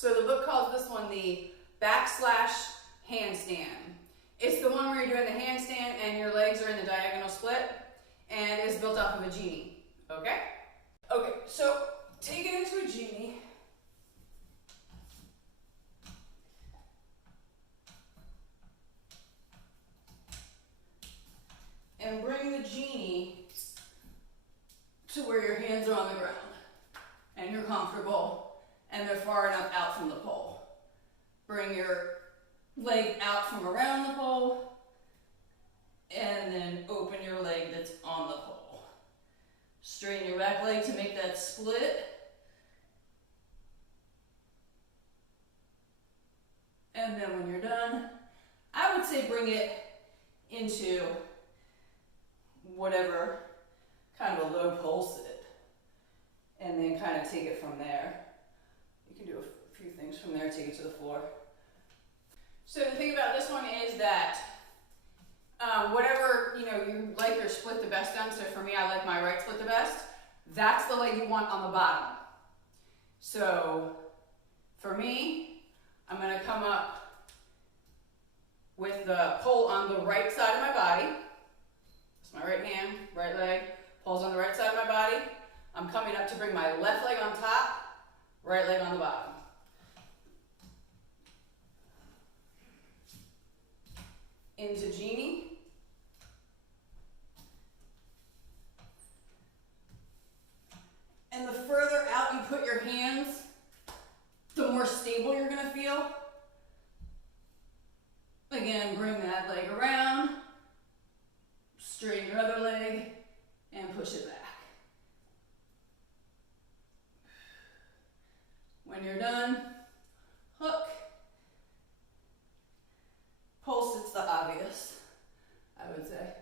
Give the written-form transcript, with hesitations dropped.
So the book calls this one the backslash handstand. It's the one where you're doing the handstand and your legs are in the diagonal split, and it's built off of a genie, okay? Okay, so take it into a genie. And bring the genie to where your hands are on the ground and you're comfortable and they're far enough out from the pole. Bring your leg out from around the pole and then open your leg that's on the pole. Straighten your back leg to make that split. And then when you're done, I would say bring it into whatever kind of a low pole sit, and then kind of take it from there. You can do a few things from there, take it to the floor. So the thing about this one is that whatever you like your split the best on. So for me, I like my right split the best. That's the leg you want on the bottom. So for me, I'm going to come up with the pole on the right side of my body. My right hand, right leg, pole's on the right side of my body. I'm coming up to bring my left leg on top, right leg on the bottom. Into genie. And the further out you put your hands, the more stable you're going to feel. Again, bring that leg around. Straighten your other leg and push it back. When you're done, hook. Pole sit's the obvious, I would say.